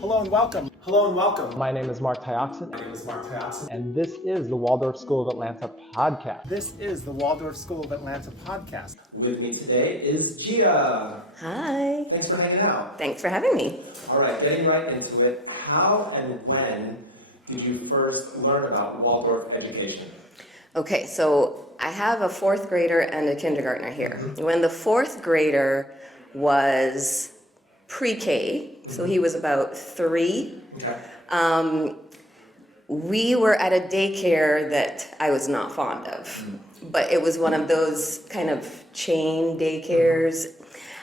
Hello and welcome. Hello and welcome. My name is Mark Tyoxin. My name is Mark Tyoxin. And this is the Waldorf School of Atlanta podcast. This is the Waldorf School of Atlanta podcast. With me today is Gia. Hi. Thanks for hanging out. Thanks for having me. All right, getting right into it. How and when did you first learn about Waldorf education? Okay, so I have a fourth grader and a kindergartner here. When the fourth grader was pre-K, so he was about 3, Okay. we were at a daycare that I was not fond of. But it was one of those kind of chain daycares.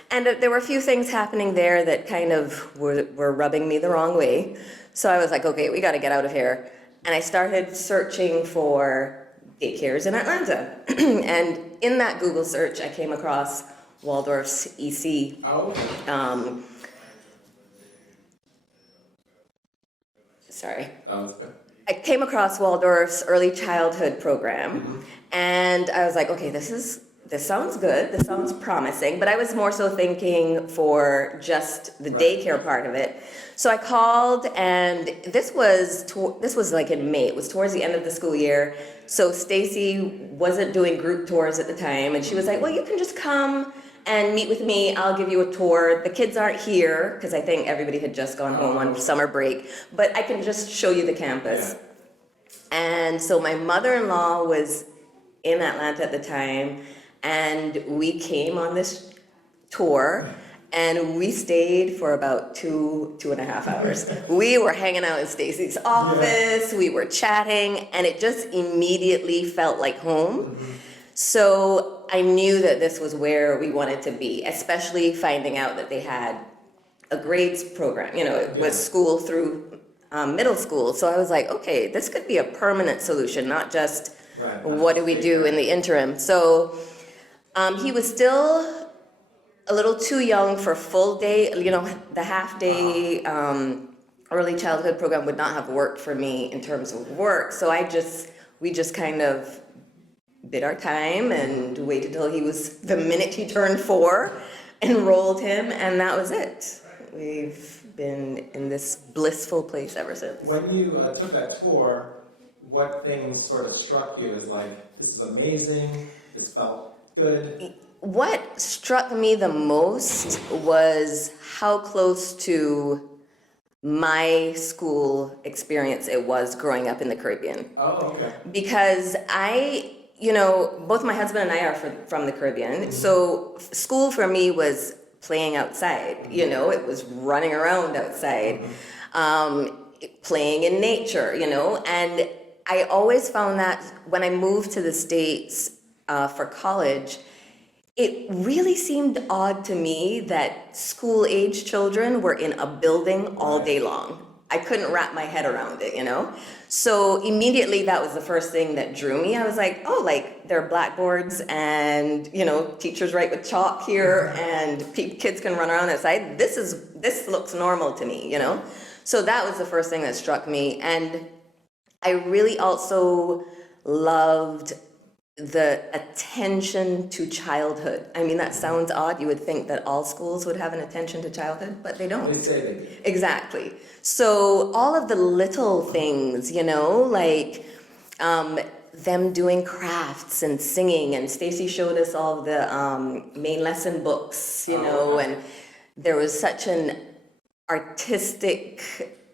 And there were a few things happening there that kind of were rubbing me the wrong way. So I was like, okay, we got to get out of here. And I started searching for daycares in Atlanta. And in that Google search, I came across Waldorf's EC. Oh, okay. Sorry. That's good. I came across Waldorf's early childhood program, and I was like, okay, this sounds good, this sounds promising, but I was more so thinking for just the daycare part of it. So I called, and this was like in May. It was towards the end of the school year. So Stacy wasn't doing group tours at the time, and she was like, well, you can just come and meet with me. I'll give you a tour. The kids aren't here because I think everybody had just gone home on summer break, but I can just show you the campus. And so my mother-in-law was in Atlanta at the time, and we came on this tour, and we stayed for about 2.5 hours. We were hanging out in Stacy's office, we were chatting, and it just immediately felt like home. So I knew that this was where we wanted to be, especially finding out that they had a grades program. You know, it was school through middle school. So I was like, okay, this could be a permanent solution, not just what do we do in the interim. So he was still a little too young for full day. You know, the half day early childhood program would not have worked for me in terms of work. So we just kind of bid our time and waited till the minute he turned 4, enrolled him, and that was it. We've been in this blissful place ever since. When you took that tour, what things sort of struck you as like, this is amazing, this felt good? What struck me the most was how close to my school experience it was growing up in the Caribbean. Oh, okay. Because both my husband and I are from the Caribbean, so school for me was playing outside. It was running around outside, playing in nature, and I always found that when I moved to the States for college, it really seemed odd to me that school-age children were in a building all day long. I couldn't wrap my head around it, So immediately that was the first thing that drew me. I was like, oh, like there are blackboards and, teachers write with chalk here and kids can run around outside. This looks normal to me, So that was the first thing that struck me. And I really also loved the attention to childhood. I mean, that sounds odd. You would think that all schools would have an attention to childhood, but they don't. They say they do. Exactly. So all of the little things, like them doing crafts and singing, and Stacy showed us all the main lesson books, and there was such an artistic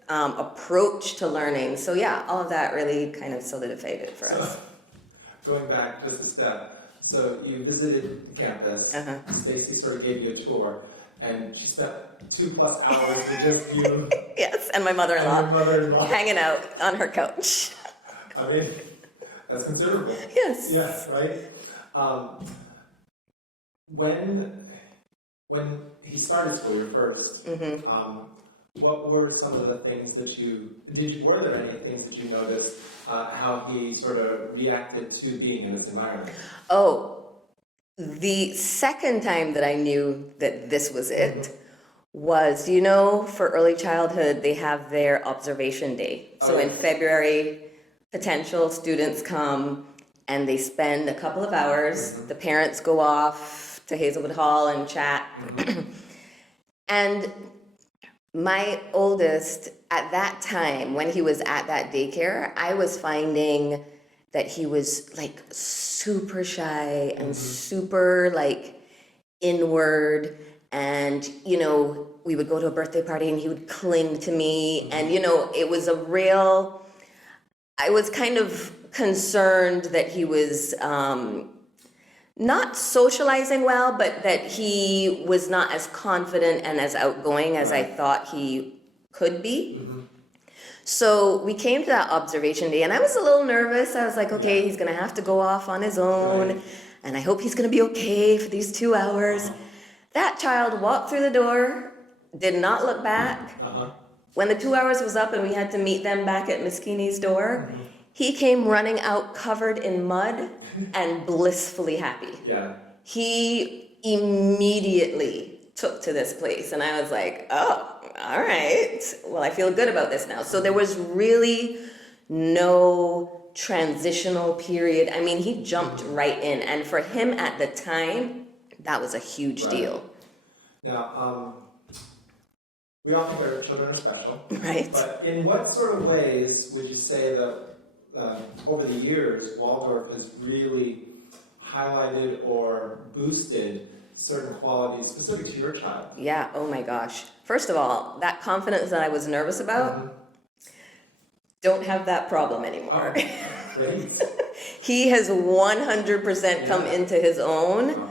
approach to learning. So yeah, all of that really kind of solidified it for us. Going back just a step, so you visited the campus, Stacy sort of gave you a tour, and she spent 2+ hours with just you. Yes, and my mother-in-law, And your mother-in-law. hanging out on her couch. I mean, that's considerable. Yes. Yeah, right? When he started school, your first, what were some of the things that were there any things that you noticed, how he sort of reacted to being in this environment? Oh, the second time that I knew that this was it was, for early childhood, they have their observation day. So in February, potential students come and they spend a couple of hours. The parents go off to Hazelwood Hall and chat. And my oldest, at that time, when he was at that daycare, I was finding that he was like super shy and super like inward. And, we would go to a birthday party and he would cling to me. And, it was I was kind of concerned that he was not socializing well, but that he was not as confident and as outgoing as I thought he could be. So we came to that observation day, and I was a little nervous. I was like, okay, he's going to have to go off on his own, and I hope he's going to be okay for these 2 hours. That child walked through the door, did not look back. When the 2 hours was up and we had to meet them back at Miss Keeney's door, he came running out covered in mud and blissfully happy. He immediately took to this place, and I was like, oh, all right. Well, I feel good about this now. So there was really no transitional period. I mean, he jumped right in, and for him at the time, that was a huge deal. Now, we all think our children are special. Right. But in what sort of ways would you say that over the years, Waldorf has really highlighted or boosted certain qualities specific to your child? Yeah, oh my gosh. First of all, that confidence that I was nervous about, don't have that problem anymore. Great. He has 100% come into his own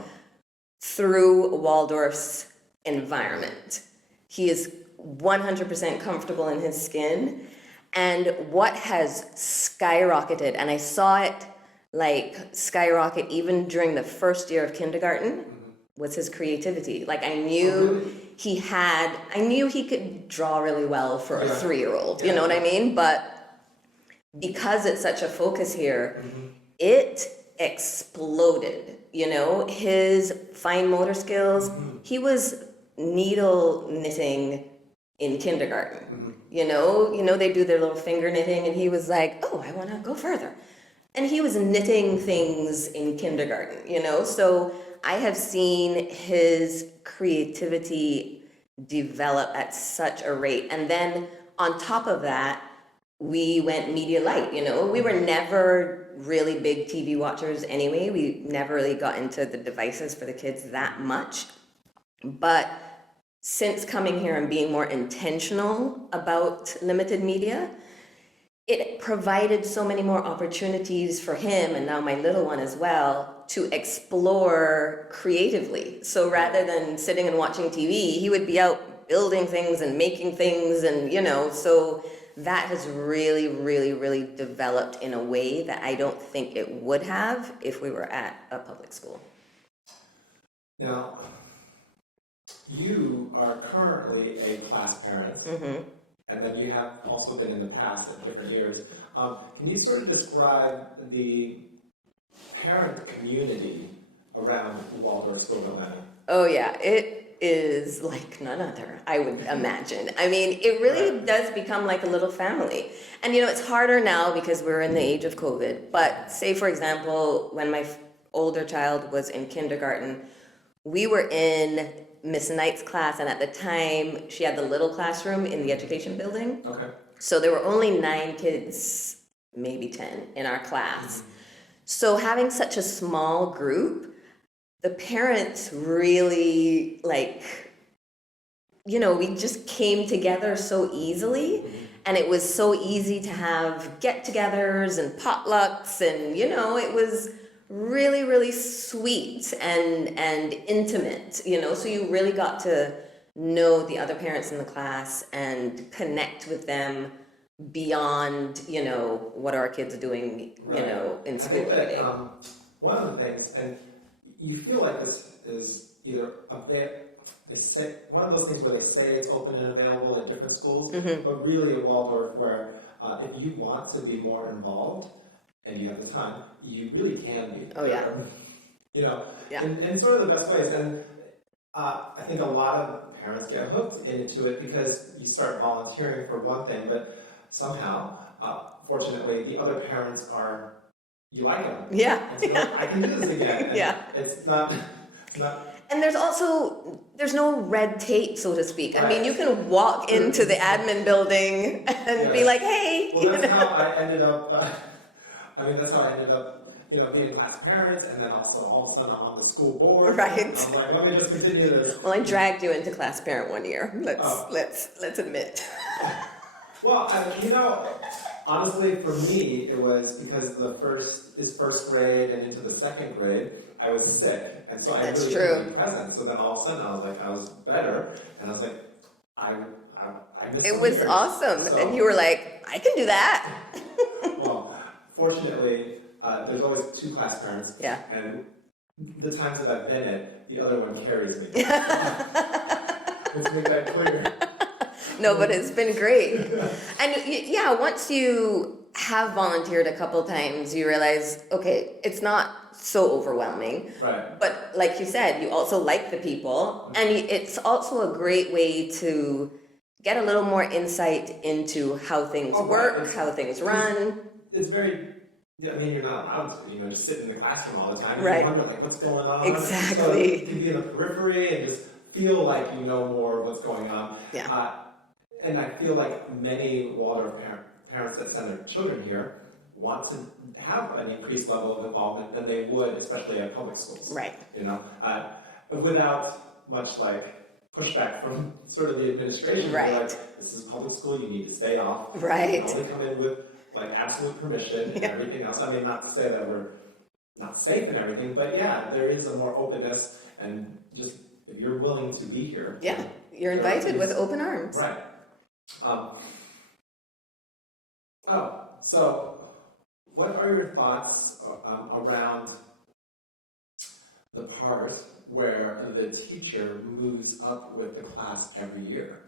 through Waldorf's environment. He is 100% comfortable in his skin. And what has skyrocketed, and I saw it like skyrocket even during the first year of kindergarten, was his creativity. Like I knew he could draw really well for a 3-year-old, you know what I mean? But because it's such a focus here, it exploded, his fine motor skills. He was needle knitting in kindergarten. They do their little finger knitting, and he was like, oh, I want to go further. And he was knitting things in kindergarten, So I have seen his creativity develop at such a rate. And then on top of that, we went media light, We were never really big TV watchers anyway. We never really got into the devices for the kids that much. But since coming here and being more intentional about limited media, it provided so many more opportunities for him, and now my little one as well, to explore creatively. So rather than sitting and watching TV, he would be out building things and making things, and so that has really, really, really developed in a way that I don't think it would have if we were at a public school. Now, you are currently a class parent, and then you have also been in the past at different years. Can you sort of describe the parent community around Waldorf School of Atlanta? Oh yeah, it is like none other, I would imagine. I mean, it really does become like a little family. And it's harder now because we're in the age of COVID. But say, for example, when my older child was in kindergarten, we were in Miss Knight's class, and at the time, she had the little classroom in the education building. Okay. So there were only 9 kids, maybe 10, in our class. So having such a small group, the parents really, we just came together so easily, and it was so easy to have get-togethers and potlucks, and, it was really, really sweet and intimate, so you really got to know the other parents in the class and connect with them beyond, what are our kids doing, in school every day. One of the things, and you feel like this is either a bit, they say, one of those things where they say it's open and available in different schools, but really at Waldorf where if you want to be more involved, and you have the time, you really can be. Oh, yeah. In sort of the best ways. And I think a lot of parents get hooked into it because you start volunteering for one thing, but somehow, fortunately, the other parents you like them. Yeah. And so I can do this again. And Yeah. It's not And there's no red tape, so to speak. I mean, Right. you can walk into the admin building and be Yes. like, hey. Well, that's how I ended up. That's how I ended up, being a class parent, and then also all of a sudden I'm on the school board. Right. I was like, let me just continue this. Well, I dragged you into class parent one year. Oh. Let's admit. Well, honestly, for me, it was because first grade and into the second grade, I was sick, and so I That's really true. couldn't be present. So then all of a sudden, I was better, and I was like, I missed It some was years. awesome. So, And you were like, I can do that. well, fortunately, there's always two class parents. Yeah. And the times that I've been it, the other one carries me. Let's make that clear. No, but it's been great. And yeah, once you have volunteered a couple times, you realize, okay, it's not so overwhelming. Right. But like you said, you also like the people. And it's also a great way to get a little more insight into how things Oh, work, right. how things run. It's very. Yeah, you're not allowed to, just sit in the classroom all the time. Right. You wonder, what's going on. Exactly. So you can be in the periphery and just feel like you know more of what's going on. Yeah. And I feel like many Waldorf parents that send their children here want to have an increased level of involvement than they would, especially at public schools. Right. Without much pushback from sort of the administration. Right. They're like, this is public school, you need to stay off. Right. You can only come in with absolute permission and Yeah. everything else. Not to say that we're not safe and everything, but yeah, there is a more openness, and just if you're willing to be here. Yeah. You're invited with open arms. Right. So what are your thoughts around the part where the teacher moves up with the class every year?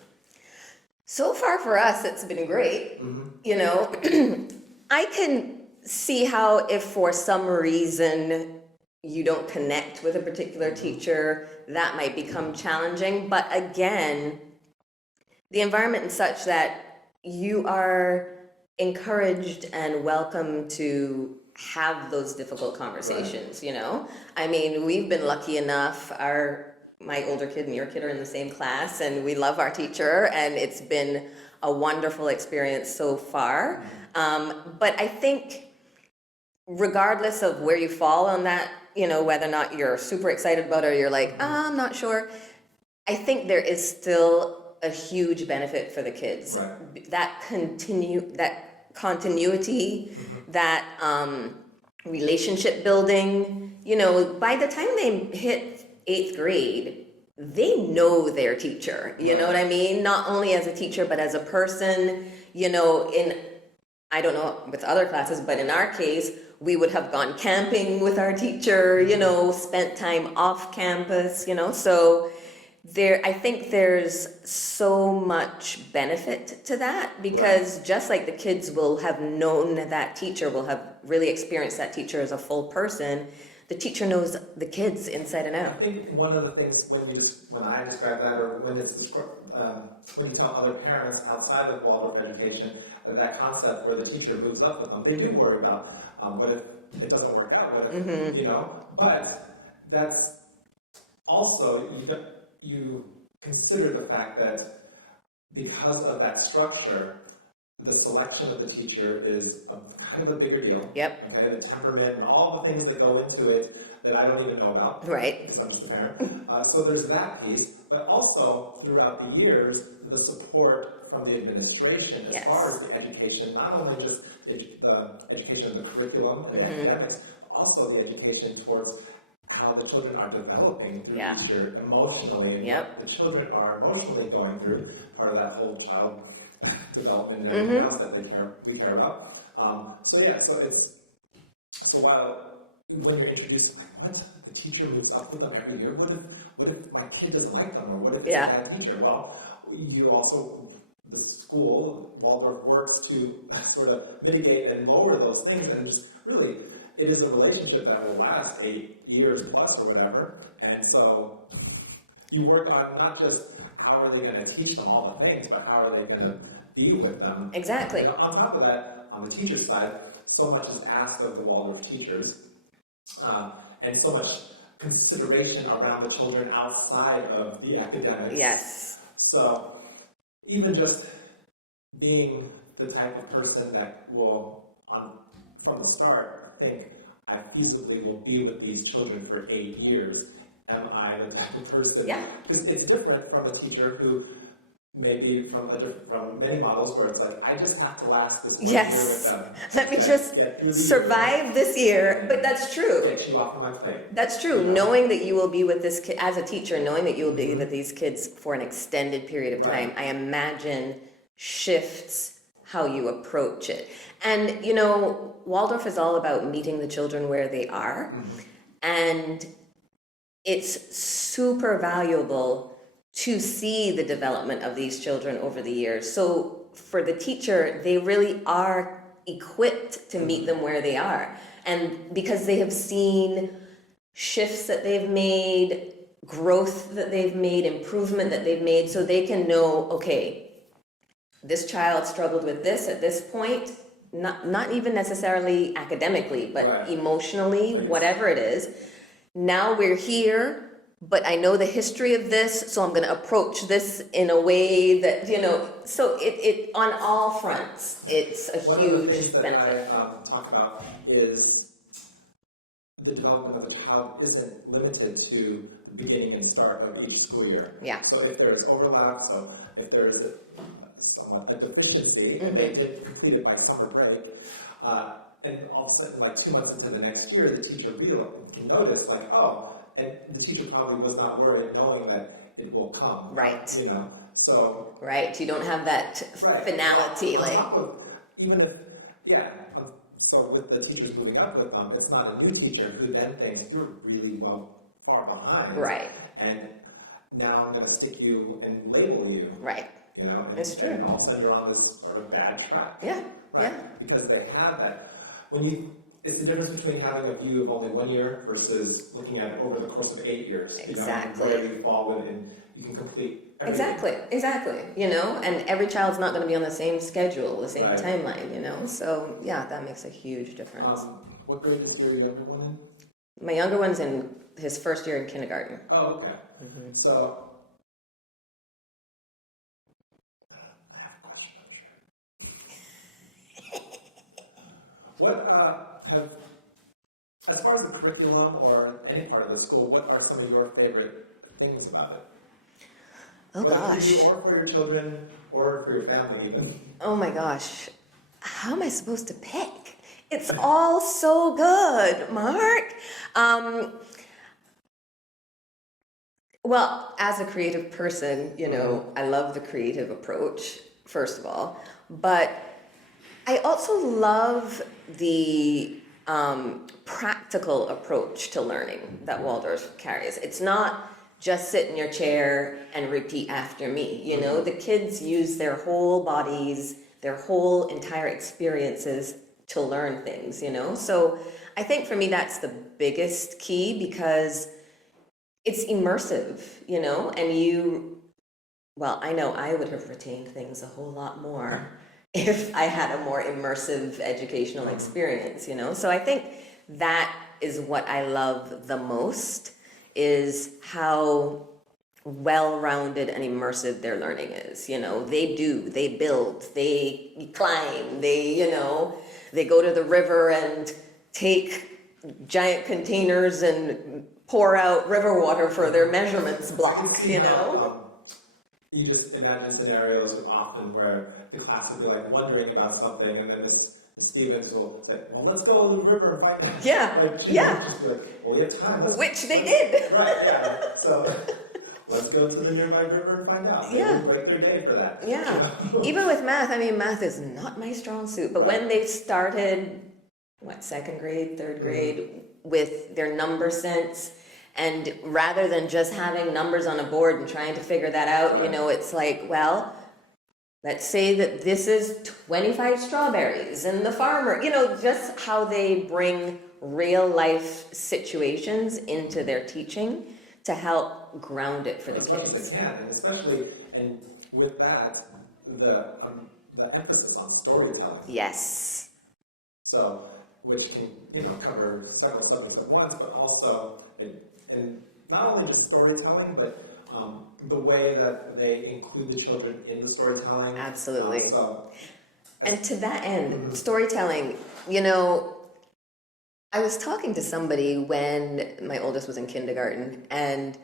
So far for us, it's been great. Mm-hmm. I can see how if for some reason you don't connect with a particular teacher, that might become challenging. But again, the environment is such that you are encouraged and welcome to have those difficult conversations, we've been lucky enough, my older kid and your kid are in the same class, and we love our teacher, and it's been a wonderful experience so far. But I think regardless of where you fall on that, whether or not you're super excited about it or you're like, I'm not sure, I think there is still a huge benefit for the kids. Right. That continuity, that relationship building, by the time they hit 8th grade, they know their teacher, you know what I mean? Not only as a teacher, but as a person, I don't know with other classes, but in our case, we would have gone camping with our teacher, spent time off campus, so I think there's so much benefit to that, because just like the kids will have known that teacher, will have really experienced that teacher as a full person, the teacher knows the kids inside and out. I think one of the things when I describe that, or when it's described, when you tell other parents outside of Waldorf education, that concept where the teacher moves up with them, they do worry about what if it doesn't work out, what if, but that's also, you consider the fact that because of that structure, the selection of the teacher is kind of a bigger deal. Yep. Okay, the temperament and all the things that go into it that I don't even know about. Right. Because I'm just a parent. So there's that piece, but also throughout the years, the support from the administration as Yes. far as the education, not only just the education of the curriculum and academics, but also the education towards how the children are developing through each year emotionally, and what the children are emotionally going through, part of that whole child development and everything else that we care about. So while when you're introduced, what? The teacher moves up with them every year? What if my kid doesn't like them, or what if it's a bad teacher? Well, you also, the school, Waldorf, works to sort of mitigate and lower those things, and just really, it is a relationship that will last 8 years plus or whatever. And so you work on not just how are they going to teach them all the things, but how are they going to be with them. Exactly. And on top of that, on the teacher side, so much is asked of the Waldorf teachers, and so much consideration around the children outside of the academics. Yes. So even just being the type of person that will, from the start, think, I feasibly will be with these children for 8 years. Am I the type of person? Yeah. Because it's different from a teacher who maybe from many models where it's like, I just have to last this 1 year Yes. with them. Let me just survive this year. But that's true. Get you off of my plate. That's true. You know? Knowing that you will be with this kid, as a teacher, knowing that you will be with these kids for an extended period of time, Right. I imagine shifts how you approach it. And, you know, Waldorf is all about meeting the children where they are. And it's super valuable to see the development of these children over the years. So for the teacher, they really are equipped to meet them where they are. And because they have seen shifts that they've made, growth that they've made, improvement that they've made, so they can know, okay, this child struggled with this at this point, not even necessarily academically, but Right. emotionally, whatever it is. Now we're here, but I know the history of this, so I'm going to approach this in a way that, you know, so it on all fronts, it's a One of the huge things that benefit. I talk about is the development of a child isn't limited to the beginning and start of each school year. Yeah. So if there is overlap, so if there is a deficiency, they get completed by summer break, and all of a sudden, like 2 months into the next year, the teacher can notice, like, oh, and the teacher probably was not worried, knowing that it will come. Right. You know, so. Right, you don't have that Right. finality, On like, top of, even if, so with the teachers moving up with them, it's not a new teacher who then thinks you're really far behind. right, And now I'm going to stick you and label you. right, You know, It's true. And all of a sudden you're on this sort of bad track. yeah, Right? yeah, Because they have that. It's the difference between having a view of only 1 year versus looking at it over the course of 8 years. Exactly. You know, where you fall in, and you can complete everything. exactly, you know, and every child's not going to be on the same schedule, the same Right. timeline, you know, so yeah, that makes a huge difference. What grade is your younger one in? My younger one's in his first year in kindergarten. Oh, okay. So, I have a question, I'm sure. As far as the curriculum or any part of the school, what are some of your favorite things about it? Oh Whether gosh, you, or for your children, or for your family even. oh my gosh, how am I supposed to pick? It's all so good, Mark. Well, as a creative person, you know, I love the creative approach, first of all, but I also love the practical approach to learning that Waldorf carries. It's not just sit in your chair and repeat after me. You know, the kids use their whole bodies, their whole entire experiences to learn things, you know? So I think for me, that's the biggest key because it's immersive, you know, and well, I know I would have retained things a whole lot more if I had a more immersive educational experience, you know? So I think that is what I love the most, is how well-rounded and immersive their learning is, you know? They build, they climb, they go to the river and take giant containers and pour out river water for their measurements block, you know? You just imagine scenarios often where the class will be like wondering about something, and then Miss Stevens will say, well, let's go to the river and find out. Yeah, Like, she yeah. will just be like, well, we have time. Which they did. Right, yeah. So let's go to the nearby river and find out. Yeah. They break their day for that. Yeah. Even with math, I mean, math is not my strong suit, but when they started, second grade, third grade, with their number sense, and rather than just having numbers on a board and trying to figure that out, you know, it's like, well, let's say that this is 25 strawberries and the farmer, you know, just how they bring real life situations into their teaching to help ground it for the As much as kids. they can, and especially, and with that, the emphasis on storytelling. Yes. So, which can, cover several subjects at once, but also in not only just storytelling, but the way that they include the children in the storytelling. Absolutely. So, And to that end, storytelling, you know, I was talking to somebody when my oldest was in kindergarten, and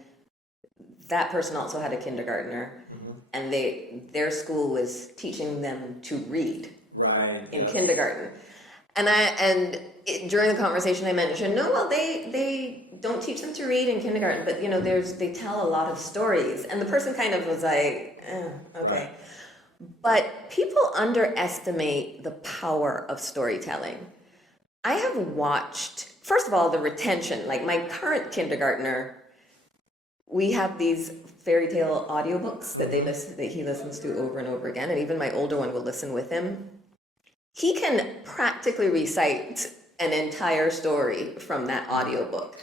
that person also had a kindergartner, and their school was teaching them to read right. in kindergarten. And during the conversation, I mentioned, no, well, they don't teach them to read in kindergarten, but you know, they tell a lot of stories, and the person kind of was like, okay. Right. But people underestimate the power of storytelling. I have watched, first of all, the retention. Like my current kindergartner, we have these fairy tale audiobooks that he listens to over and over again, and even my older one will listen with him. He can practically recite an entire story from that audiobook.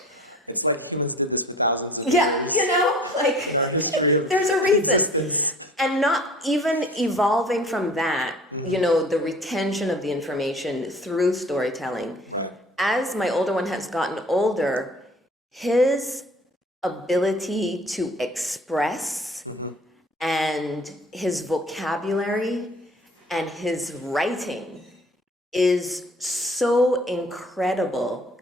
It's like humans did this for thousands of Yeah, years. you know, like In our history of there's a reason. existence. And not even evolving from that, you know, the retention of the information through storytelling. Right. As my older one has gotten older, his ability to express and his vocabulary and his writing is so incredible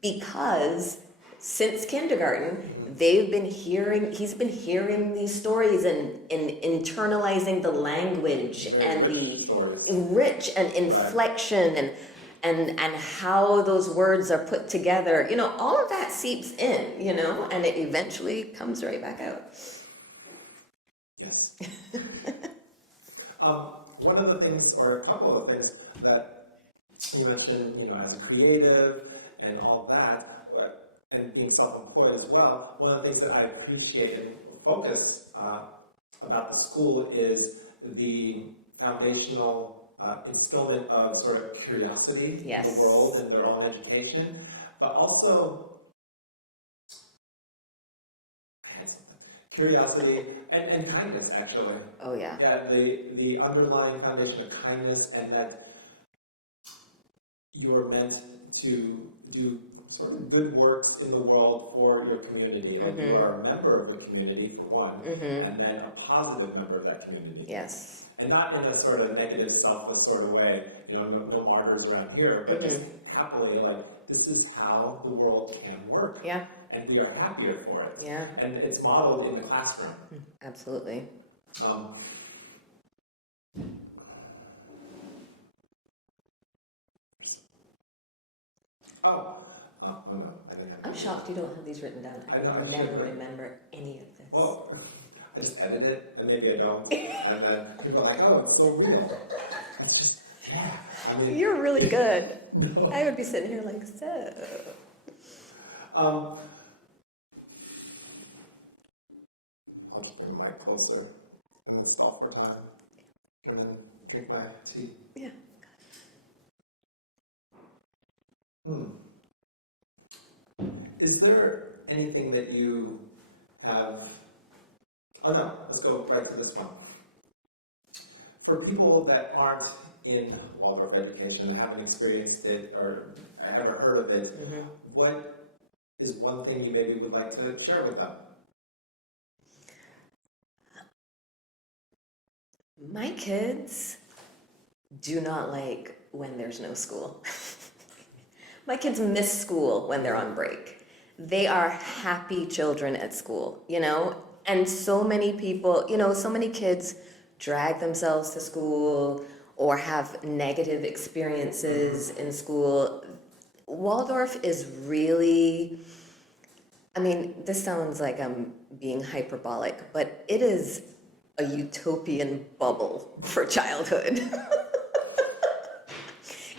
because since kindergarten, he's been hearing these stories and internalizing the language and the rich and inflection and how those words are put together. You know, all of that seeps in, you know, and it eventually comes right back out. Yes. One of the things, or a couple of things that you mentioned, you know, as a creative and all that, and being self-employed as well, one of the things that I appreciate and focus about the school is the foundational instillment of sort of curiosity in the world and their own education, but also curiosity and kindness, actually. Oh, yeah. Yeah, the underlying foundation of kindness, and that you're meant to do sort of good works in the world for your community. Like you are a member of the community, for one, and then a positive member of that community. Yes. And not in a sort of negative, selfless sort of way, you know, no martyrs around here, but just happily, like, this is how the world can work. Yeah. And we are happier for it. Yeah. And it's modeled in the classroom. Absolutely. Oh no. I'm shocked you don't have these written down. I know, I never should. remember any of this. Well, I just edit it, and maybe I don't. And then people are like, oh, it's so real. It's just, yeah. I mean, You're really good. no. I would be sitting here like, so. I'll just bring the mic closer. And then stop for time. And then drink my tea. Yeah. Is there anything that you have... Oh no, let's go right to this one. For people that aren't in Waldorf education and haven't experienced it or ever heard of it, what is one thing you maybe would like to share with them? My kids do not like when there's no school. My kids miss school when they're on break. They are happy children at school, you know? And so many people, you know, so many kids drag themselves to school or have negative experiences in school. Waldorf is really, I mean, this sounds like I'm being hyperbolic, but it is a utopian bubble for childhood.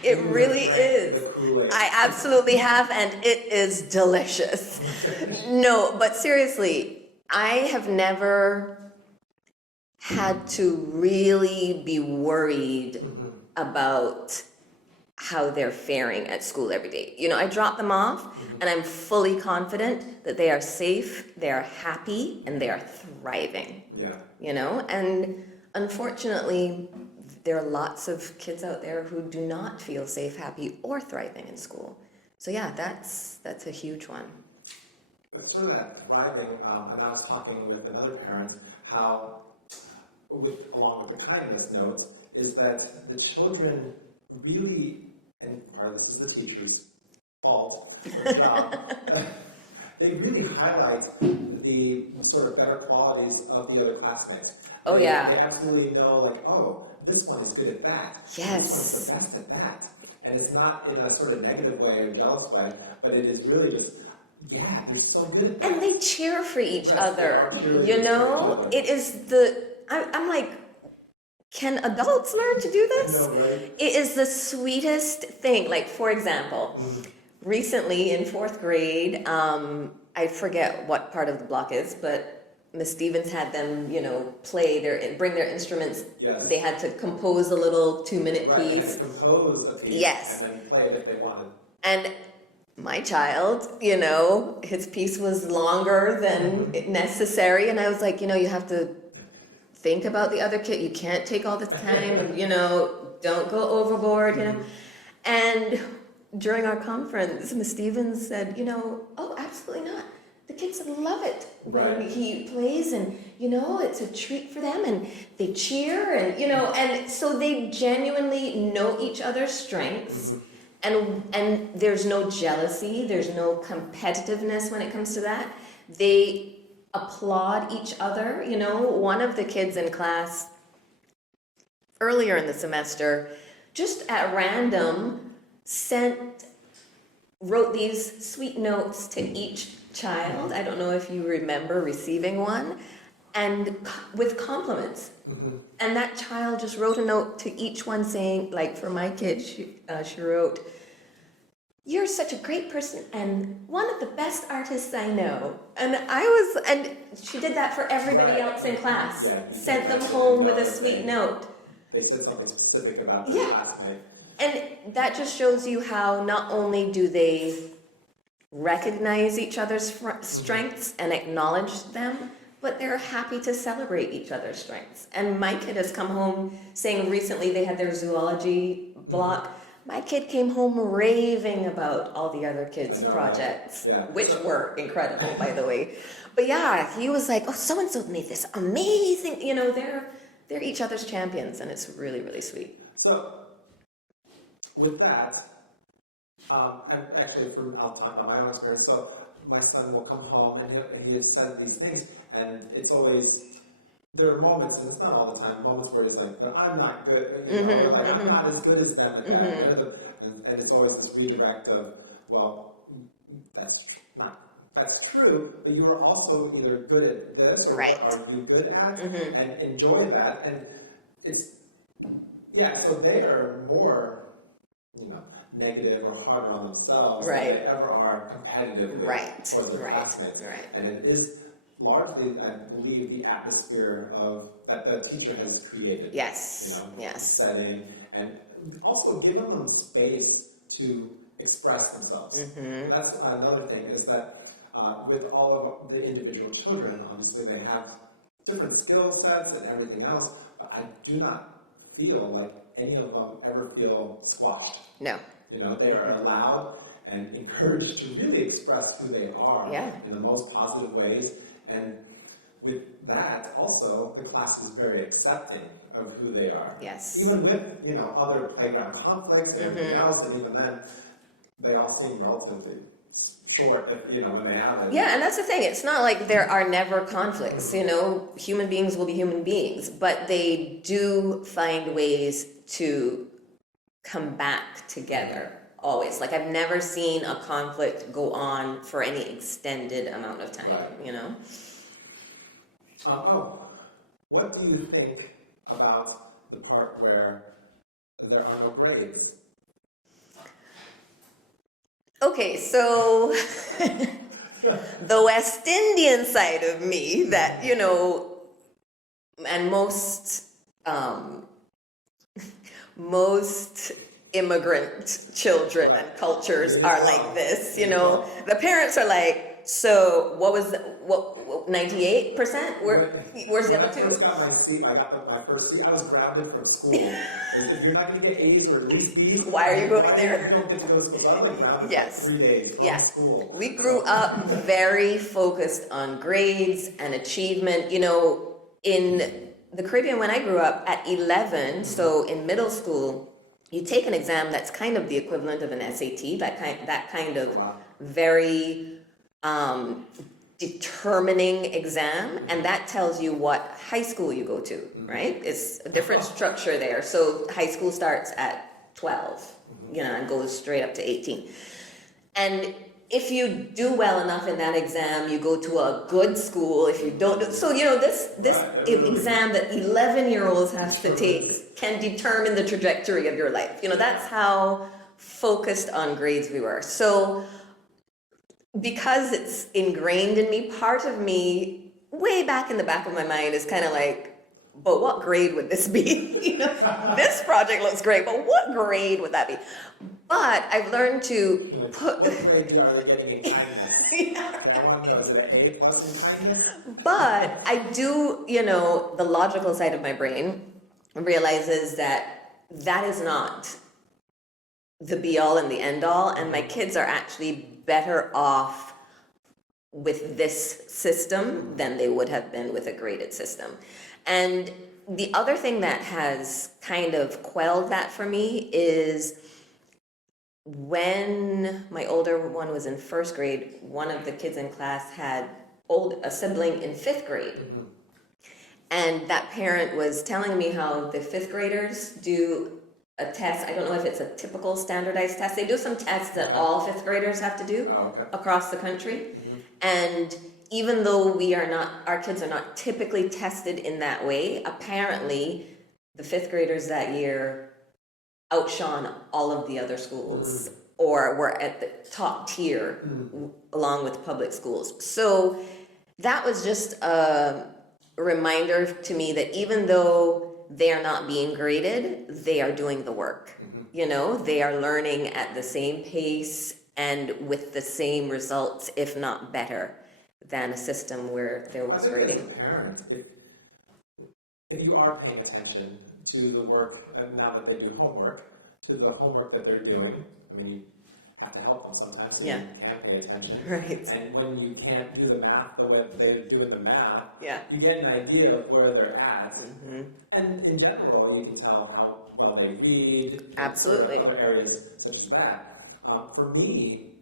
It really is. I absolutely have, and it is delicious. No, but seriously, I have never had to really be worried about how they're faring at school every day. You know, I drop them off, and I'm fully confident that they are safe, they are happy, and they are thriving. Yeah. You know, and unfortunately, there are lots of kids out there who do not feel safe, happy, or thriving in school. So yeah, that's a huge one. with sort of that thriving, and I was talking with another parent, how, along with the kindness note, is that the children really, and part of this is the teacher's fault, or job, they really highlight the sort of better qualities of the other classmates. Oh, yeah. They absolutely know, like, oh, this one is good at that. Yes. This one's the best at that. And it's not in a sort of negative way or jealous way, but it is really just, yeah, they're so good at that. And they cheer for each Yes, other. they are cheerleaders You know, for each other. it is I'm like, can adults learn to do this? I know, right? It is the sweetest thing. Like, for example, recently in fourth grade, I forget what part of the block is, but Miss Stevens had them, bring their instruments. Yes. They had to compose a little 2-minute Right, piece. and compose a piece, Yes. and then play it if they wanted. And my child, his piece was longer than necessary. And I was like, you have to think about the other kid. You can't take all the time, don't go overboard, And during our conference, Ms. Stevens said, oh, absolutely not. The kids love it when Right. he plays, and it's a treat for them, and they cheer, and so they genuinely know each other's strengths, and there's no jealousy, there's no competitiveness when it comes to that. They applaud each other. One of the kids in class earlier in the semester, just at random, wrote these sweet notes to each child. I don't know if you remember receiving one, and with compliments. And that child just wrote a note to each one saying, like for my kid, she wrote, "You're such a great person and one of the best artists I know." And and she did that for everybody Right. else in class. Yeah. Sent them home with a sweet note. They said something specific about the Yeah. classmate. And that just shows you how not only do they recognize each other's strengths and acknowledge them, but they're happy to celebrate each other's strengths. And my kid has come home saying recently they had their zoology block. My kid came home raving about all the other kids' I know, projects, right? Yeah. which were incredible, by the way. But yeah, he was like, "Oh, so-and-so made this amazing," they're each other's champions, and it's really, really sweet. So, with that, and actually, I'll talk about my own experience. So, my son will come home and he has said these things, and it's always, there are moments, and it's not all the time, moments where he's like, "But I'm not good," I'm not as good as them at that. And it's always this redirect of, well, that's true, but you are also either good at this or Right. are you good at, and enjoy that. And it's, yeah, so they are more, negative or harder on themselves Right. than they ever are competitive Right. towards their Right. classmates. Right. And it is largely, I believe, the atmosphere that the teacher has created. Yes. Yes. Setting, and also giving them space to express themselves. That's another thing, is that with all of the individual children, obviously they have different skill sets and everything else, but I do not feel like any of them ever feel squashed. No. They are allowed and encouraged to really express who they are Yeah. in the most positive ways. And with that, also, the class is very accepting of who they are. Yes. Even with, other playground conflicts and everything else, and even then, they all seem relatively short, when they have it. Yeah, and that's the thing. It's not like there are never conflicts. Human beings will be human beings, but they do find ways to come back together always. Like, I've never seen a conflict go on for any extended amount of time. Right. What do you think about the part where there are no grades? Okay, so the West Indian side of me that, and most immigrant children and cultures are like this, The parents are like, so 98%? Where's the other When I two? first got my seat, my first seat, I was grounded from school. If you're not going to get A's or at least B's, Why are you going there? You don't get to go to school. So I was like grounded Yes. for 3 days from school. We grew up very focused on grades and achievement. You know, in the Caribbean, when I grew up at 11, so in middle school, you take an exam that's kind of the equivalent of an SAT, that kind of very determining exam, and that tells you what high school you go to, right? It's a different structure there. So high school starts at 12, you know, and goes straight up to 18. And if you do well enough in that exam, you go to a good school. If you don't, so you know this exam that 11-year-olds have to take can determine the trajectory of your life. You know, that's how focused on grades we were. So because it's ingrained in me, part of me, way back in the back of my mind, is kind of like, but what grade would this be? You know, this project looks great, but what grade would that be? But I've learned to put. What grade are they getting in kindness? I want to know, is it an A plus in kindness? But I do, you know, the logical side of my brain realizes that that is not the be all and the end all, and my kids are actually better off with this system than they would have been with a graded system. And the other thing that has kind of quelled that for me is when my older one was in first grade, one of the kids in class had a sibling in fifth grade. And that parent was telling me how the fifth graders do a test. I don't know if it's a typical standardized test. They do some tests that all fifth graders have to do across the country. And even though our kids are not typically tested in that way, apparently the fifth graders that year outshone all of the other schools or were at the top tier along with public schools. So that was just a reminder to me that even though they are not being graded, they are doing the work. You know, they are learning at the same pace and with the same results, if not better, than a system where there was grading. As a parent, if you are paying attention to the work, and now that they do homework, to the homework that they're doing, I mean, you have to help them sometimes, so you can't pay attention. Right. And when you can't do the math the way they're doing the math, Yeah. you get an idea of where they're at. And in general, you can tell how well they read. Absolutely. Other areas such as that. For me,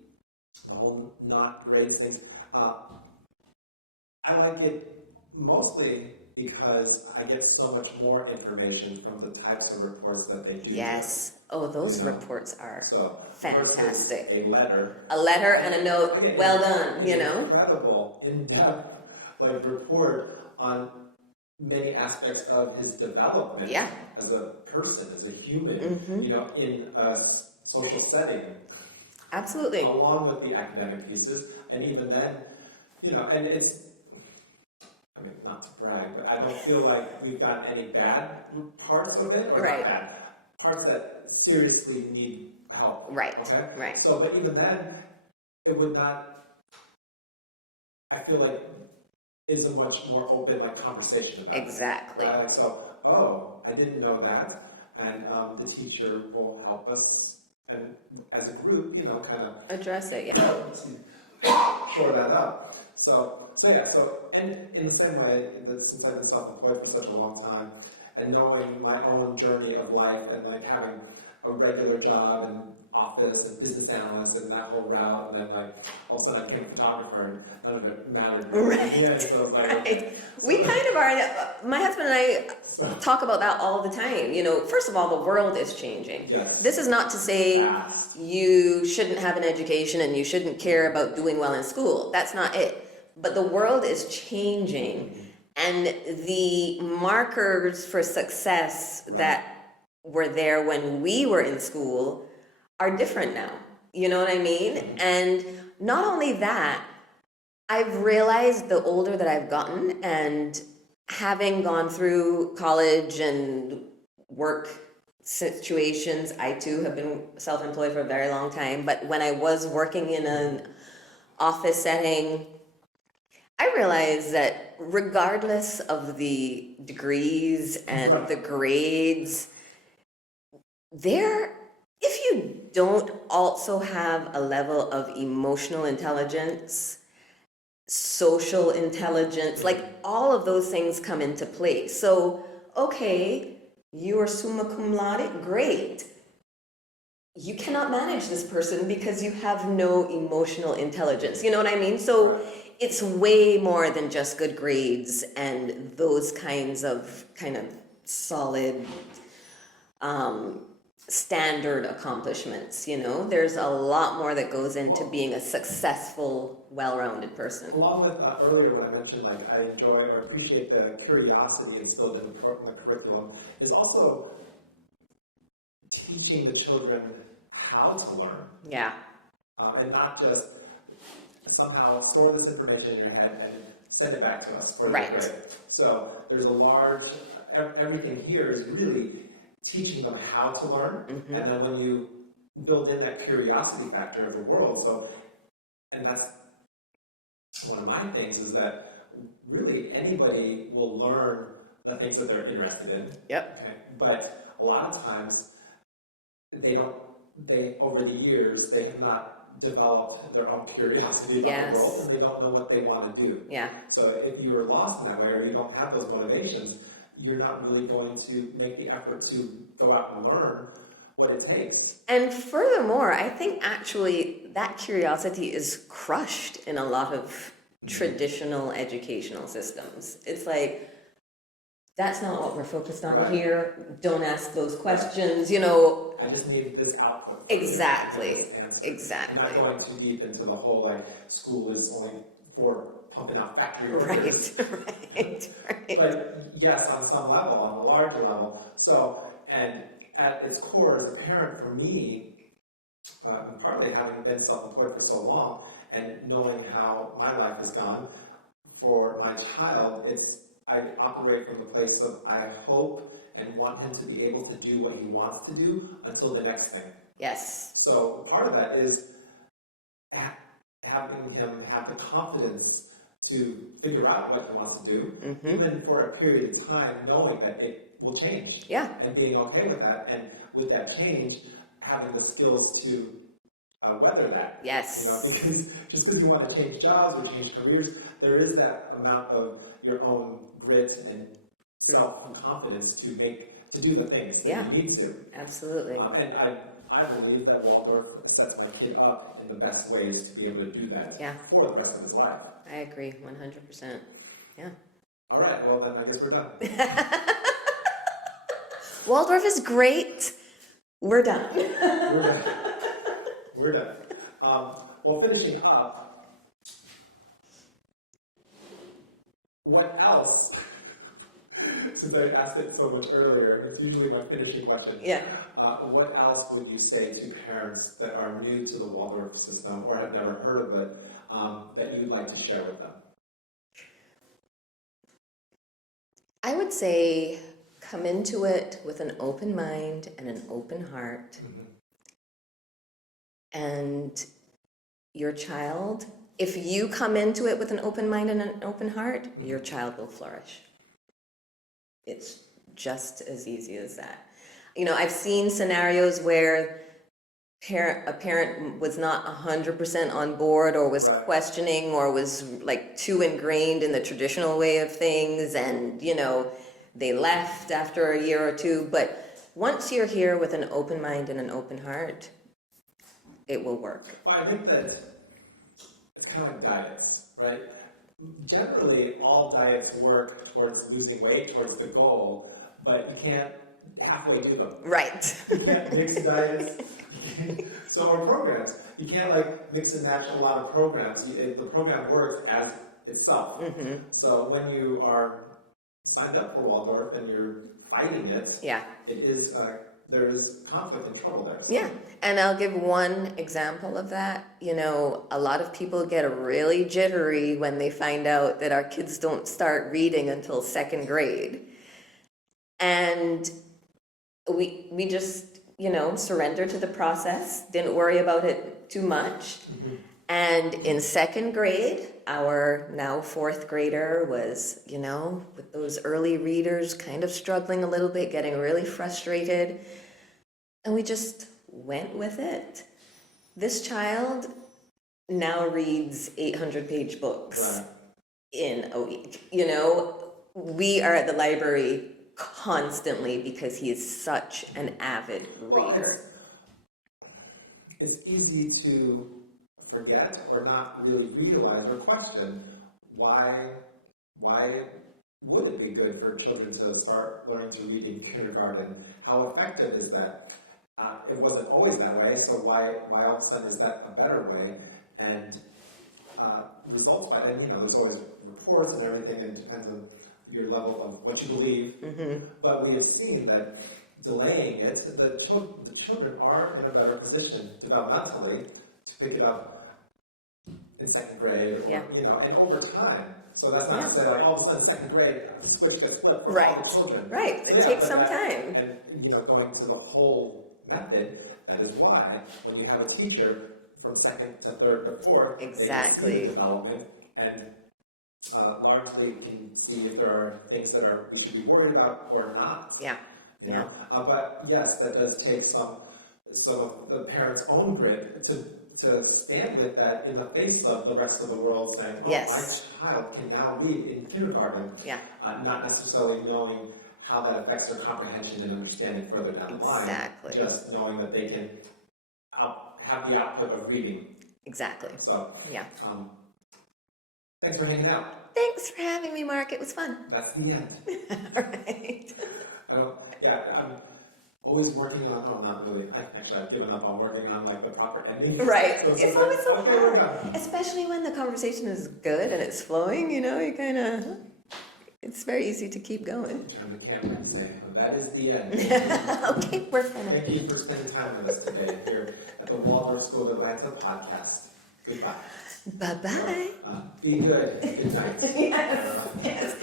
the whole not grade things, I like it mostly because I get so much more information from the types of reports that they do. Yes. Oh, those reports are fantastic. A letter. A letter and a note, well done, you know? Incredible, in-depth report on many aspects of his development as a person, as a human, you know, in a social setting. Absolutely. Along with the academic pieces, and even then, you know, and it's, I mean, not to brag, but I don't feel like we've got any bad parts of it, or not bad, parts that seriously need help. Right. Okay? Right. So, but even then, it would not, I feel like, is a much more open, like, conversation about Exactly. it. Like, so, oh, I didn't know that, and the teacher will help us, and as a group, you know, kind of Address it, shore that up. So, and in the same way, that since I've been self-employed for such a long time, and knowing my own journey of life, and like having a regular job and office and business analyst and that whole route, and then like all of a sudden I became a photographer and none of it mattered. Right. Yeah, so it's like, Right. We kind of are, my husband and I talk about that all the time. You know, first of all, the world is changing. Yes. This is not to say you shouldn't have an education and you shouldn't care about doing well in school. That's not it. But the world is changing, and the markers for success that were there when we were in school are different now. You know what I mean? And not only that, I've realized the older that I've gotten, and having gone through college and work situations, I too have been self-employed for a very long time. But when I was working in an office setting, I realize that regardless of the degrees and Right. the grades, if you don't also have a level of emotional intelligence, social intelligence, like all of those things come into play. So, okay, you are summa cum laude, great. You cannot manage this person because you have no emotional intelligence. You know what I mean? So it's way more than just good grades and those kinds of solid standard accomplishments. There's a lot more that goes into being a successful, well-rounded person. Along with earlier when I mentioned like I enjoy or appreciate the curiosity instilled in the curriculum, is also teaching the children how to learn. Yeah. And not just somehow store this information in your head and send it back to us for the Right. grade. So there's a large, everything here is really teaching them how to learn, and then when you build in that curiosity factor of the world, and that's one of my things is that really anybody will learn the things that they're interested in. Yep. Okay? But a lot of times over the years, they have not developed their own curiosity about Yes. the world, and they don't know what they want to do. Yeah. So if you are lost in that way, or you don't have those motivations, you're not really going to make the effort to go out and learn what it takes. And furthermore, I think actually that curiosity is crushed in a lot of traditional educational systems. It's like, that's not what we're focused on Right. here. Don't ask those questions, I just need this output. Exactly. And Exactly. not going too deep into the whole like school is only for pumping out factory Right, workers. right. But yes, on some level, on a larger level. So, and at its core, as a parent, for me, and partly having been self-employed for so long and knowing how my life has gone, for my child, I operate from the place of I hope and want him to be able to do what he wants to do until the next thing. Yes. So part of that is having him have the confidence to figure out what he wants to do, even for a period of time, knowing that it will change. Yeah. And being okay with that, and with that change, having the skills to weather that. Yes. Because just because you want to change jobs or change careers, there is that amount of your own grit and self-confidence to do the things that you need to. Absolutely. And I believe that Waldorf sets my kid up in the best ways to be able to do that for the rest of his life. I agree 100%. Yeah. All right, well then I guess we're done. Waldorf is great. We're done. We're done. We're done. Well, finishing up, what else? Since I asked it so much earlier, it's usually my finishing question. Yeah. What else would you say to parents that are new to the Waldorf system or have never heard of it that you'd like to share with them? I would say come into it with an open mind and an open heart. And your child, if you come into it with an open mind and an open heart, your child will flourish. It's just as easy as that. I've seen scenarios where a parent was not 100% on board or was questioning or was like too ingrained in the traditional way of things, and they left after a year or two. But once you're here with an open mind and an open heart, it will work. Well, I think that it's kind of like diets, right? Generally, all diets work towards losing weight, towards the goal, but you can't halfway do them. Right. You can't mix diets. So are programs. You can't mix and match a lot of programs. The program works as itself. So when you are signed up for Waldorf and you're fighting it, it is there is conflict and trouble there. So. Yeah, and I'll give one example of that. A lot of people get really jittery when they find out that our kids don't start reading until second grade. And we just, surrender to the process, didn't worry about it too much. And in second grade, our now fourth grader was, with those early readers kind of struggling a little bit, getting really frustrated. And we just went with it. This child now reads 800-page books in a week. We are at the library constantly because he is such an avid reader. It's easy to forget or not really realize or question why would it be good for children to start learning to read in kindergarten? How effective is that? It wasn't always that way, so why all of a sudden is that a better way? And results, right? And there's always reports and everything, and it depends on your level of what you believe. Mm-hmm. But we have seen that delaying it, the children are in a better position developmentally to pick it up in second grade, or, and over time. So that's not to say like all of a sudden second grade switch gets flipped for all the children. Right. It takes some time. And going to the whole method, that is why when you have a teacher from second to third to fourth, exactly, they can see the development and largely can see if there are things that we should be worried about or not. Yeah. But yes, that does take some of the parents' own grit to stand with that in the face of the rest of the world saying, my child can now read in kindergarten. Yeah. Not necessarily knowing how that affects their comprehension and understanding further down the line. Exactly. Just knowing that they can have the output of reading. Exactly. So, thanks for hanging out. Thanks for having me, Mark. It was fun. That's the end. All right. I'm always working on, not really, I've given up on working on the proper ending. Right. It's always so hard. Especially when the conversation is good and it's flowing, you kind of, it's very easy to keep going. Turn the camera and say, that is the end. Okay, we're finished. Thank you for spending time with us today here at the Waldorf School of Atlanta podcast. Goodbye. Bye-bye. Be good. Good night. Yes.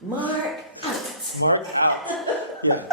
Mark out. Mark out. Yeah.